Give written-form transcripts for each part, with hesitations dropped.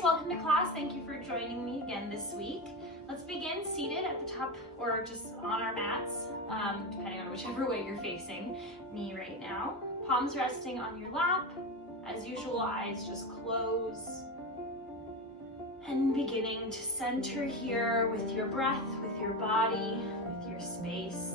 guys, welcome to class. Thank you for joining me again this week. Let's begin seated at the top or just on our mats, depending on whichever way you're facing me right now. Palms resting on your lap. As usual, eyes just close. And beginning to center here with your breath, with your body, with your space.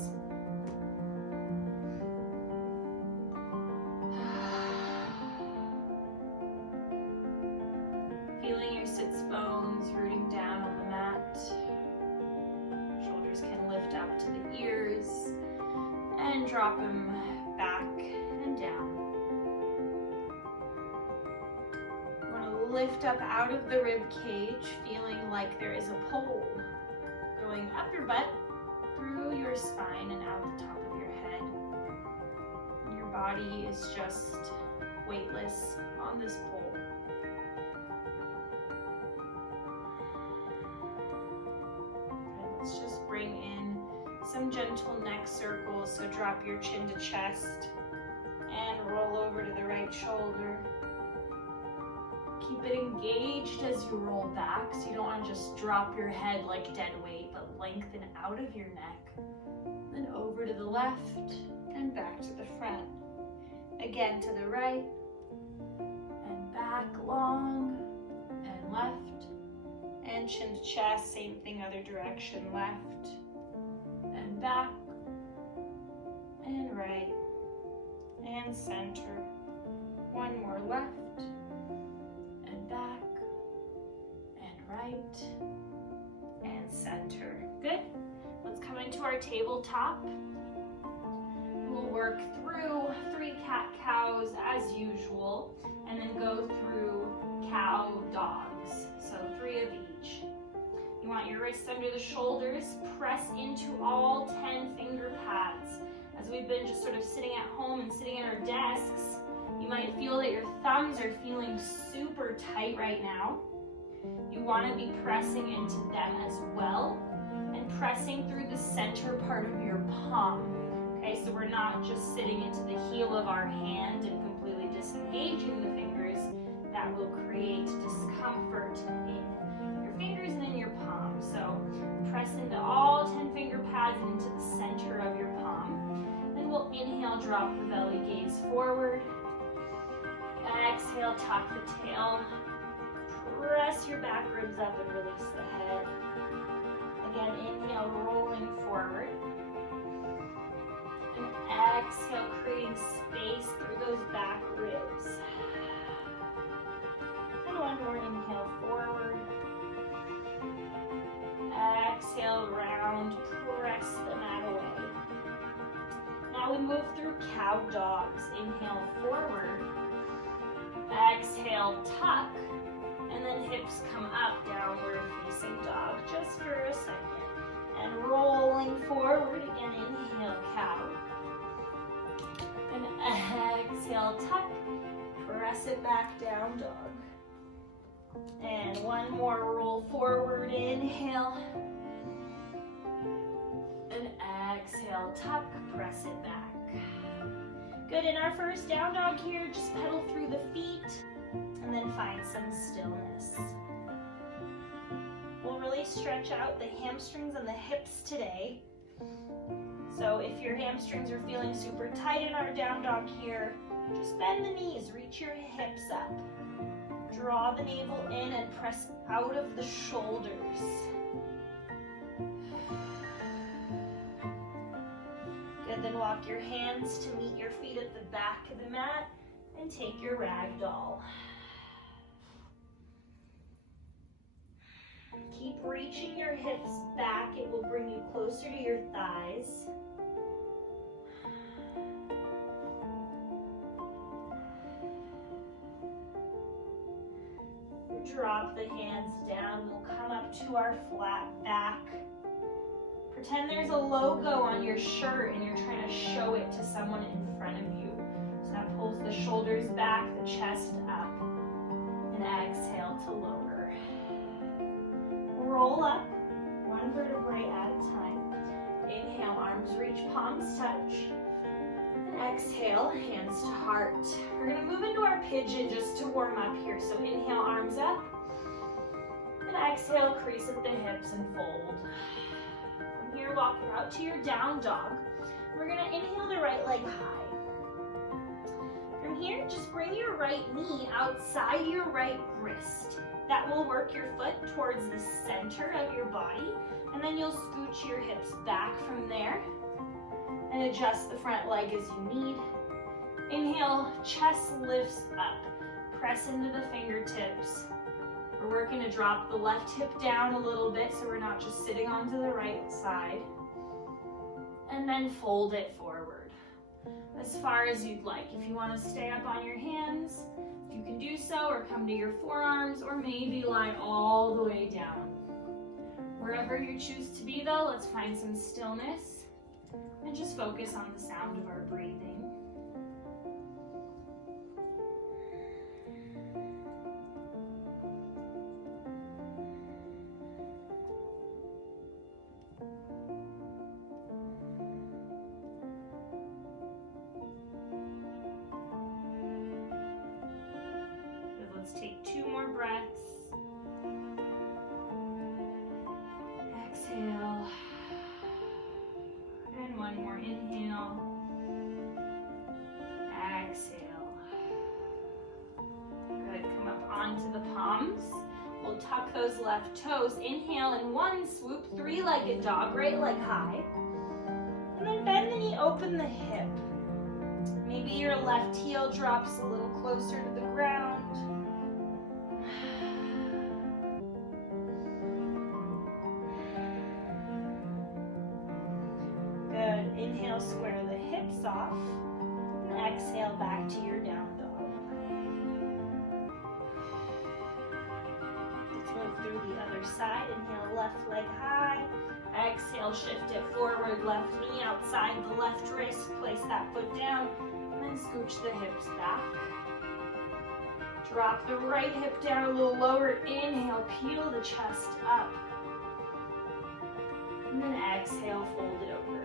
Feeling your sits bones rooting down on the mat. Shoulders can lift up to the ears and drop them back and down. You want to lift up out of the rib cage, feeling like there is a pole going up your butt, through your spine and out the top of your head. And your body is just weightless on this pole. Let's just bring in some gentle neck circles. So drop your chin to chest and roll over to the right shoulder. Keep it engaged as you roll back, so you don't want to just drop your head like dead weight, but lengthen out of your neck. Then over to the left and back to the front. Again to the right and back, long and left. And chin to chest, same thing, other direction, left and back and right and center. One more left and back and right and center. Good. Let's come into our tabletop. We'll work through 3 cat-cows as usual and then go through cow-dogs. So 3 of each. You want your wrists under the shoulders, press into all 10 finger pads. As we've been just sort of sitting at home and sitting at our desks, you might feel that your thumbs are feeling super tight right now. You want to be pressing into them as well and pressing through the center part of your palm. Okay, so we're not just sitting into the heel of our hand and completely disengaging the fingers. That will create discomfort in your fingers and in your palm. So press into all 10 finger pads and into the center of your palm. Then we'll inhale, drop the belly, gaze forward. Exhale, tuck the tail. Press your back ribs up and release the head. Again, inhale, rolling forward. And exhale, creating space through those back ribs. And one more inhale, forward. Exhale, round, press the mat away. Now we move through cow dogs. Inhale, forward. Exhale, tuck. And then hips come up, downward facing dog, just for a second. And rolling forward, again, inhale, cow. And exhale, tuck. Press it back down, dog. And one more roll forward, inhale. And exhale, tuck, press it back. Good, in our first down dog here, just pedal through the feet and then find some stillness. We'll really stretch out the hamstrings and the hips today. So if your hamstrings are feeling super tight in our down dog here, just bend the knees, reach your hips up. Draw the navel in and press out of the shoulders. Good, then walk your hands to meet your feet at the back of the mat and take your rag doll. Keep reaching your hips back. It will bring you closer to your thighs. Drop the hands down. We'll come up to our flat back. Pretend there's a logo on your shirt and you're trying to show it to someone in front of you. So that pulls the shoulders back, the chest up, and exhale to lower. Roll up, one vertebrae at a time. Inhale, arms reach, palms touch. And exhale, hands to heart. We're going to move into our pigeon just to warm up here. So inhale, arms up. Exhale, crease at the hips and fold. From here, walk it out to your down dog. We're gonna inhale the right leg high. From here, just bring your right knee outside your right wrist. That will work your foot towards the center of your body, and then you'll scooch your hips back from there and adjust the front leg as you need. Inhale, chest lifts up. Press into the fingertips. We're working to drop the left hip down a little bit so we're not just sitting onto the right side. And then fold it forward as far as you'd like. If you want to stay up on your hands, you can do so, or come to your forearms, or maybe lie all the way down. Wherever you choose to be though, let's find some stillness and just focus on the sound of our breathing. Let's take 2 more breaths. Exhale. And 1 more inhale. Exhale. Good, come up onto the palms. We'll tuck those left toes. Inhale in 1 swoop, 3-legged dog, right leg high. And then bend the knee, open the hip. Maybe your left heel drops a little closer to the ground. Good. Inhale, square the hips off. And exhale back to your down dog. Let's move through the other side. Inhale, left leg high. Exhale, shift it forward. Left knee outside the left wrist. Place that foot down. And then scooch the hips back. Drop the right hip down a little lower. Inhale, peel the chest up. And then exhale, fold it over.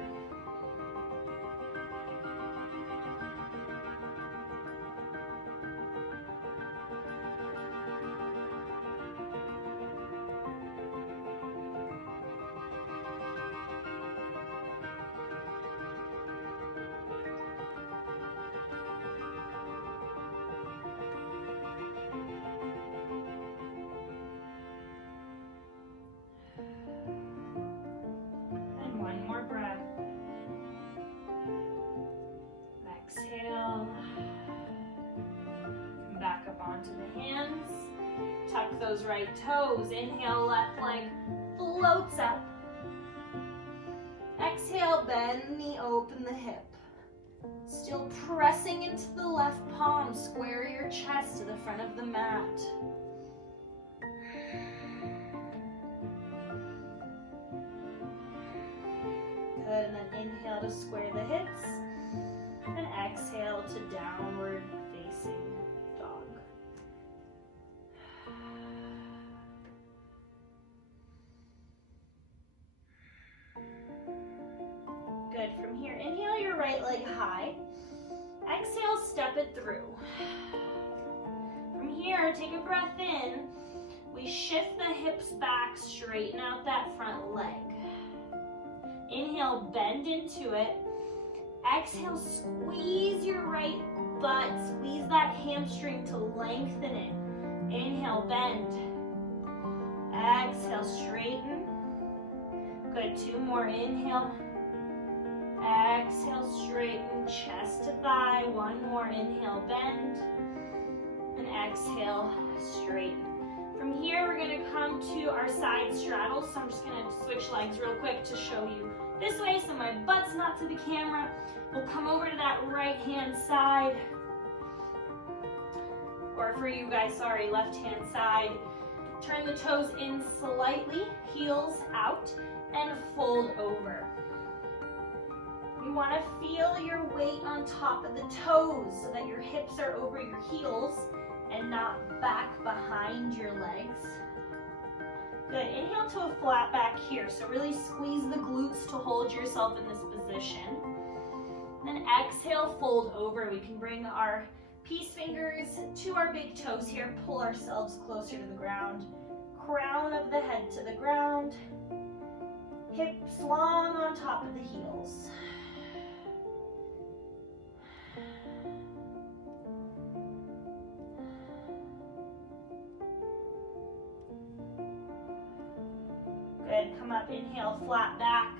Onto the hands, tuck those right toes. Inhale, left leg floats up. Exhale, bend the knee, open the hip. Still pressing into the left palm, square your chest to the front of the mat. Good, and then inhale to square the hips, and exhale to downward facing dog. Good. From here, inhale your right leg high. Exhale, step it through. From here, take a breath in. We shift the hips back, straighten out that front leg. Inhale, bend into it. Exhale, squeeze your right butt. Squeeze that hamstring to lengthen it. Inhale, bend. Exhale, straighten. Good, 2 more. Inhale. Exhale, straighten, chest to thigh. 1 more. Inhale, bend. And exhale, straighten. From here, we're going to come to our side straddles. So I'm just going to switch legs real quick to show you this way so my butt's not to the camera. We'll come over to that right hand side. Or for you guys, sorry, left hand side. Turn the toes in slightly, heels out, and fold over. You want to feel your weight on top of the toes so that your hips are over your heels and not back behind your legs. Good, inhale to a flat back here. So really squeeze the glutes to hold yourself in this position. Then exhale, fold over. We can bring our peace fingers to our big toes here, pull ourselves closer to the ground. crown of the head to the ground. Hips long on top of the heels. Good, come up, inhale, flat back.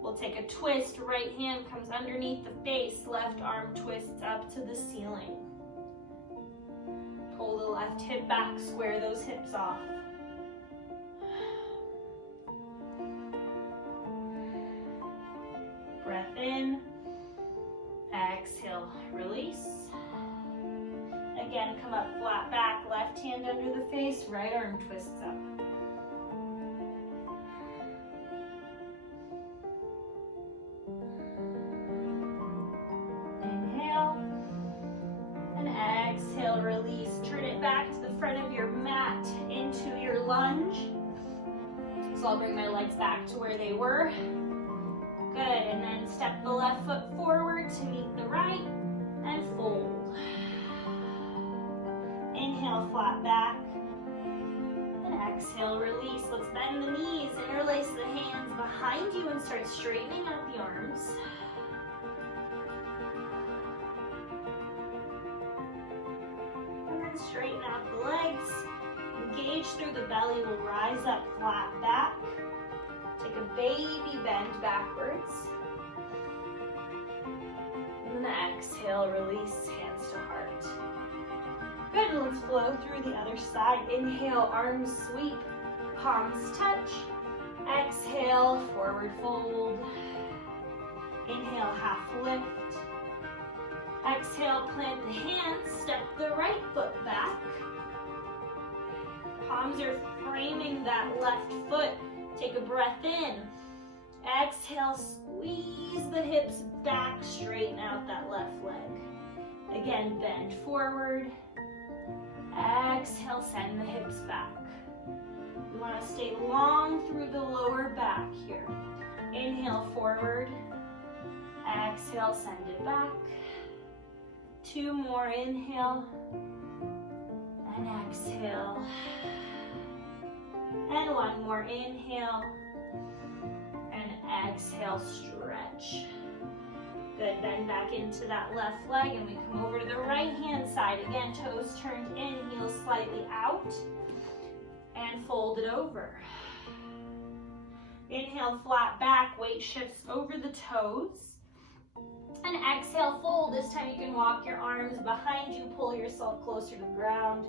We'll take a twist, right hand comes underneath the face, left arm twists up to the ceiling. Pull the left hip back, square those hips off. Breath in, exhale, release. Again, come up, flat back, left hand under the face, right arm twists up. Exhale, release. Turn it back to the front of your mat into your lunge. So I'll bring my legs back to where they were. Good, and then step the left foot forward to meet the right and fold. Inhale, flat back. And exhale, release. Let's bend the knees, interlace the hands behind you and start straightening out the arms. Straighten out the legs, engage through the belly, we'll rise up flat back, take a baby bend backwards, and then exhale, release, hands to heart. Good, let's flow through the other side. Inhale, arms sweep, palms touch, exhale, forward fold, inhale, half lift. Exhale, plant the hands, step the right foot back. Palms are framing that left foot. Take a breath in. Exhale, squeeze the hips back, straighten out that left leg. Again, bend forward. Exhale, send the hips back. We want to stay long through the lower back here. Inhale, forward. Exhale, send it back. Two more, inhale, and exhale. And one more, inhale, and exhale, stretch. Good, bend back into that left leg, and we come over to the right hand side. Again, toes turned in, heels slightly out, and fold it over. Inhale, flat back, weight shifts over the toes. And exhale, fold. This time you can walk your arms behind you, pull yourself closer to the ground.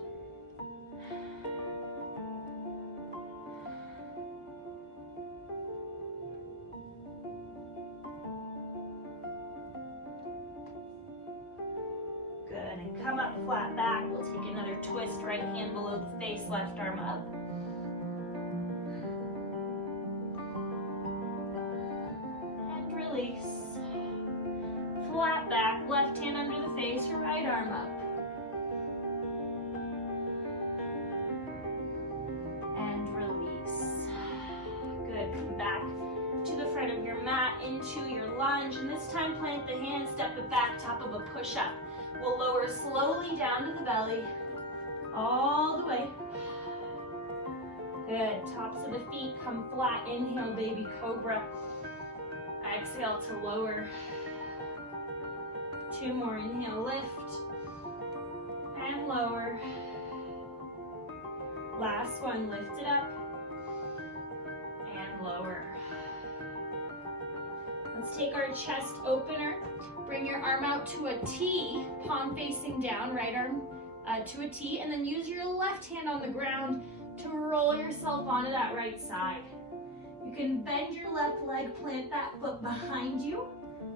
Good, and come up flat back. We'll take another twist, right hand below the face, left arm up. And release. Flat back, left hand under the face, right arm up. And release. Good, come back to the front of your mat, into your lunge, and this time plant the hands, step it back, top of a push-up. We'll lower slowly down to the belly, all the way. Good, tops of the feet come flat, inhale, baby cobra. Exhale to lower. Two more, inhale, lift, and lower. Last one, lift it up, and lower. Let's take our chest opener, bring your arm out to a T, palm facing down, right arm to a T, and then use your left hand on the ground to roll yourself onto that right side. You can bend your left leg, plant that foot behind you.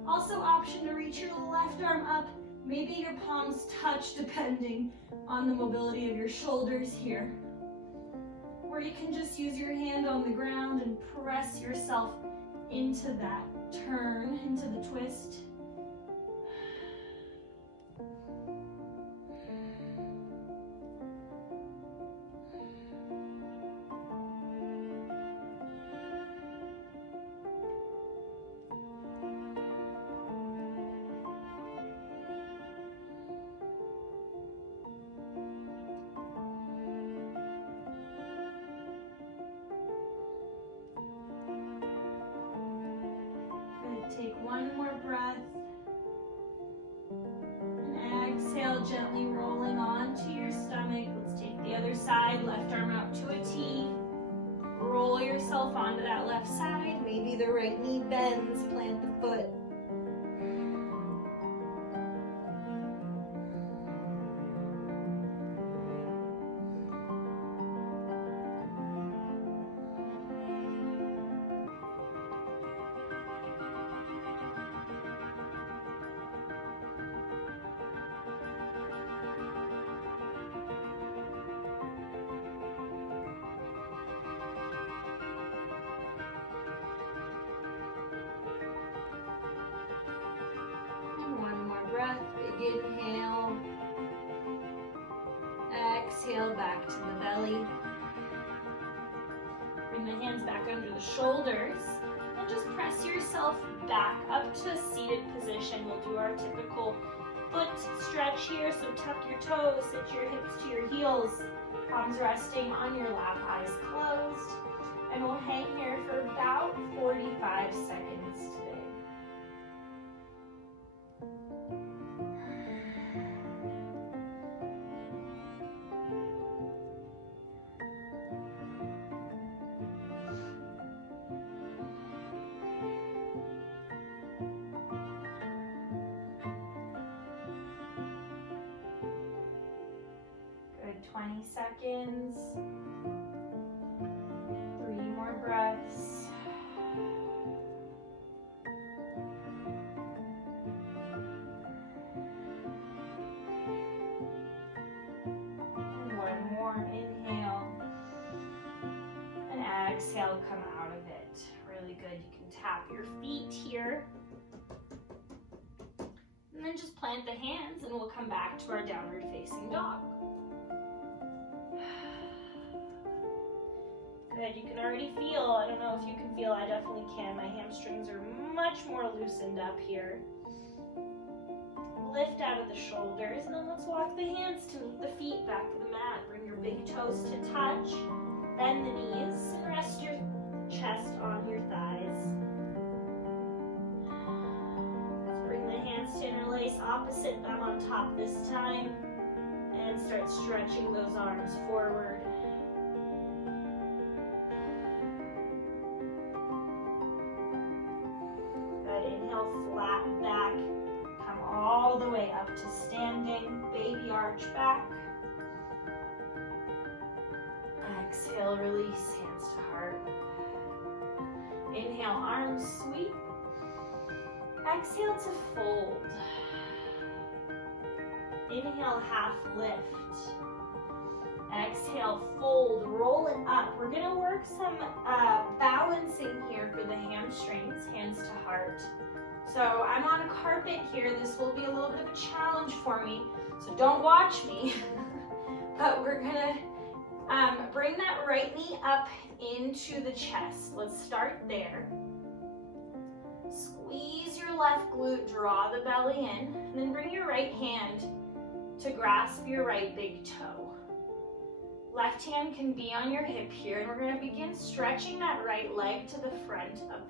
Also option to reach your left arm up, maybe your palms touch depending on the mobility of your shoulders here. Or you can just use your hand on the ground and press yourself into that turn, into the twist. gently rolling onto your stomach. Let's take the other side, left arm out to a T. Roll yourself onto that left side. Maybe the right knee bends, plant the foot. Breath, big inhale, exhale back to the belly. Bring the hands back under the shoulders and just press yourself back up to a seated position. We'll do our typical foot stretch here, so tuck your toes, sit your hips to your heels, palms resting on your lap, eyes closed, and we'll hang here for about 45 seconds today. Good, 20 seconds. 3 more breaths. And 1 more, inhale. And exhale, come out of it. Really good. You can tap your feet here. And then just plant the hands and we'll come back to our downward facing dog. Good, you can already feel, I don't know if you can feel, I definitely can, my hamstrings are much more loosened up here. Lift out of the shoulders, and then let's walk the hands to meet the feet back to the mat. Bring your big toes to touch, bend the knees, and rest your chest on your thighs. Let's bring the hands to interlace, opposite thumb on top this time, and start stretching those arms forward. Inhale, flat back, come all the way up to standing, baby arch back. Exhale, release, hands to heart. Inhale, arms sweep. Exhale to fold. Inhale, half lift. Exhale, fold, roll it up. We're gonna work some balancing here for the hamstrings, hands to heart. So I'm on a carpet here. This will be a little bit of a challenge for me, so don't watch me. But we're gonna bring that right knee up into the chest. Let's start there. Squeeze your left glute, draw the belly in, and then bring your right hand to grasp your right big toe. Left hand can be on your hip here, and we're going to begin stretching that right leg to the front of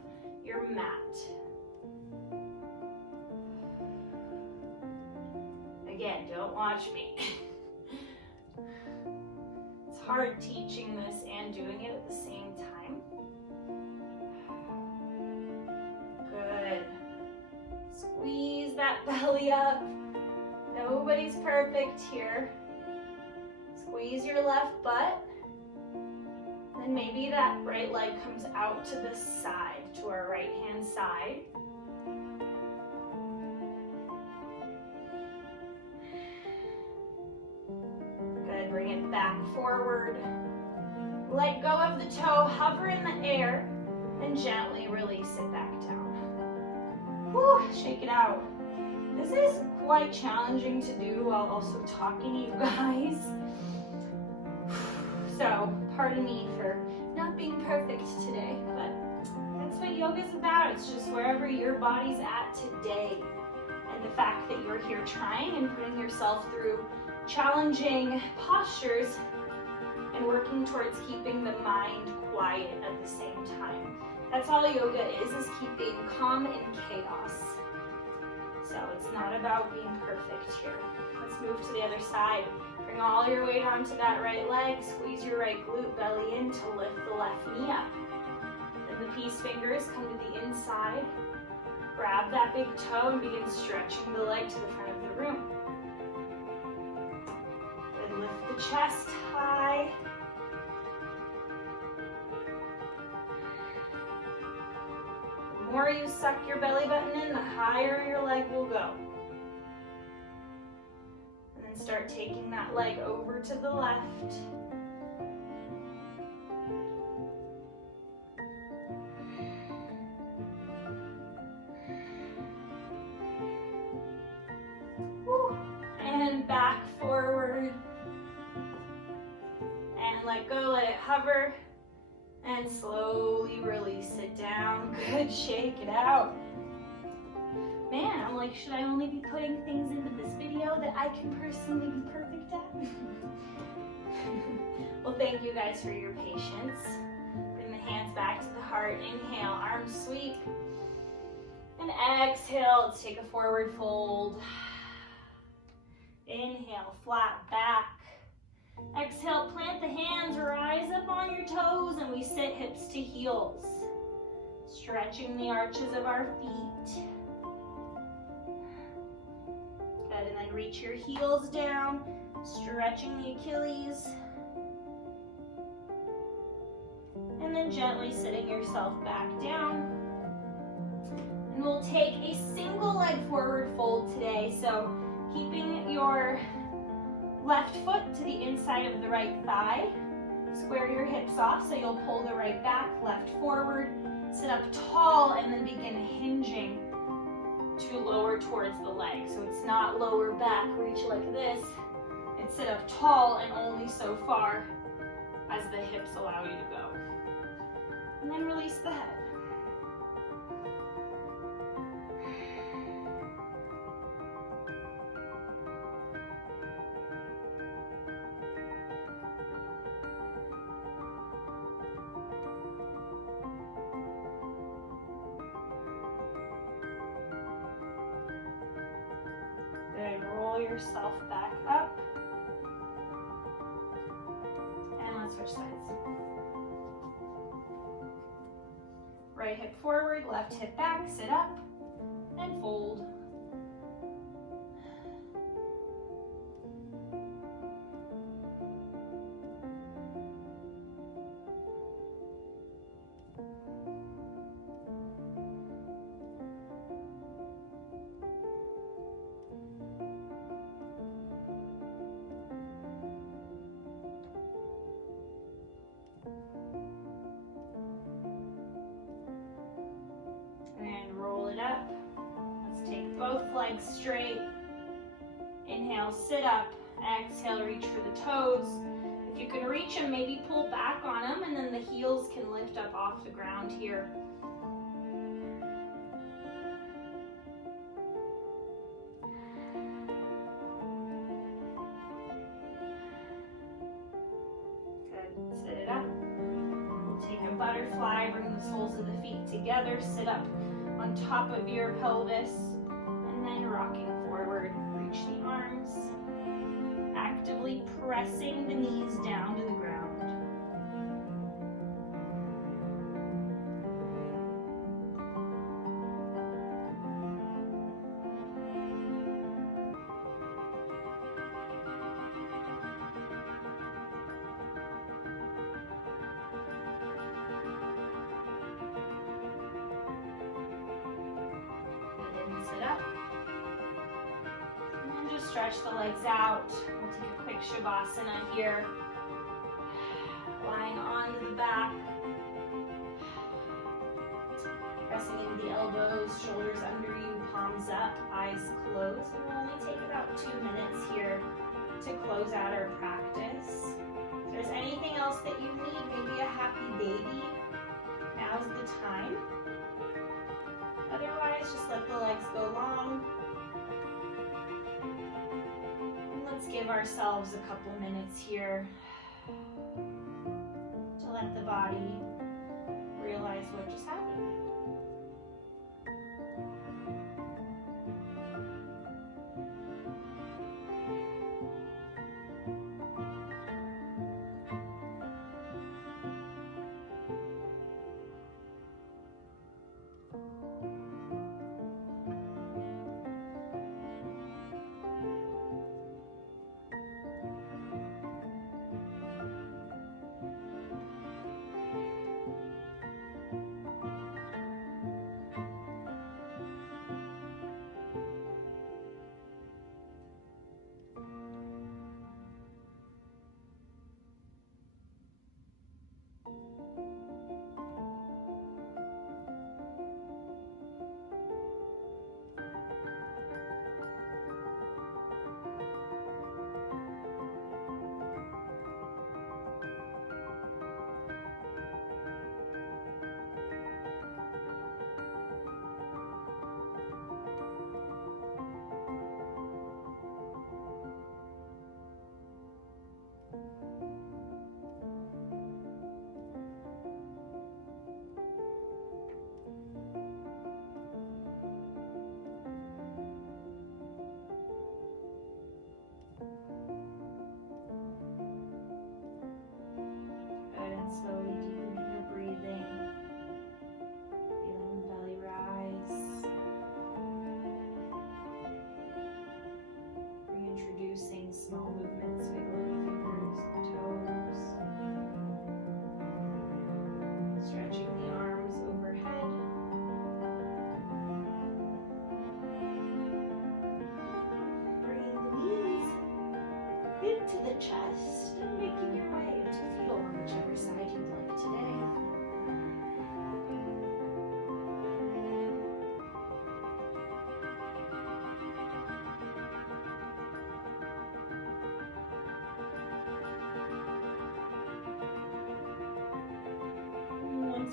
your mat. Again, don't watch me. It's hard teaching this and doing it at the same time. Good. Squeeze that belly up. Nobody's perfect here. Squeeze your left butt, and maybe that right leg comes out to the side, to our right hand side. Good, bring it back forward. Let go of the toe, hover in the air, and gently release it back down. Whew, shake it out. This is quite challenging to do while also talking to you guys. So, pardon me for not being perfect today, but that's what yoga's about. It's just wherever your body's at today. And the fact that you're here trying and putting yourself through challenging postures and working towards keeping the mind quiet at the same time. That's all yoga is keeping calm in chaos. So it's not about being perfect here. Let's move to the other side. Bring all your weight onto that right leg. Squeeze your right glute, belly in to lift the left knee up. Then the peace fingers come to the inside. Grab that big toe and begin stretching the leg to the front of the room. Then lift the chest high. The more you suck your belly button in, the higher your leg will go. And then start taking that leg over to the left. And back forward. And let go, let it hover. And slowly release it down. Good, shake it out. Man, I'm like, should I only be putting things into this video that I can personally be perfect at? Well, thank you guys for your patience. Bring the hands back to the heart. Inhale, arms sweep. And exhale, let's take a forward fold. Inhale, flat back. Exhale, plant the hands, rise up on your toes, and we sit hips to heels. Stretching the arches of our feet. Good, and then reach your heels down, stretching the Achilles. And then gently sitting yourself back down. And we'll take a single leg forward fold today. So keeping your left foot to the inside of the right thigh. Square your hips off so you'll pull the right back, left forward. Sit up tall and then begin hinging to lower towards the leg. So it's not lower back, reach like this. And sit up tall and only so far as the hips allow you to go. And then release the head. Good, roll yourself back up. And let's switch sides. Right hip forward, left hip back, sit up, and fold. Up. Let's take both legs straight. Inhale, sit up. Exhale, reach for the toes. If you can reach them, maybe pull back on them, and then the heels can lift up off the ground here. Good. Sit it up. We'll take a butterfly, bring the soles of the feet together, sit up on top of your pelvis, and then rocking forward. Reach the arms, actively pressing the knees down to the ground. Stretch the legs out. We'll take a quick Savasana here. Lying onto the back. Pressing into the elbows, shoulders under you, palms up, eyes closed. And we'll only take about 2 minutes here to close out our practice. If there's anything else that you need, maybe a happy baby, now's the time. Otherwise, just let the legs go long. Let's give ourselves a couple minutes here to let the body realize what just happened.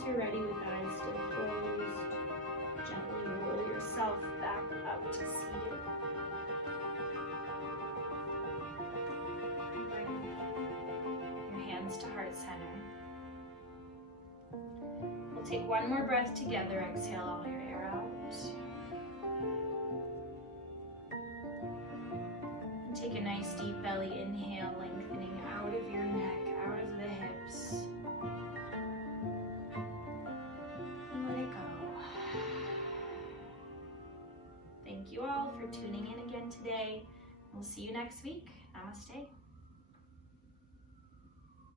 if you're ready with eyes still closed, gently roll yourself back up to seated. Bring your hands to heart center. We'll take one more breath together. Exhale all your air out. And take a nice deep belly inhale, lengthening out of your neck, out of the hips. And let it go. Thank you all for tuning in again today. We'll see you next week. Namaste.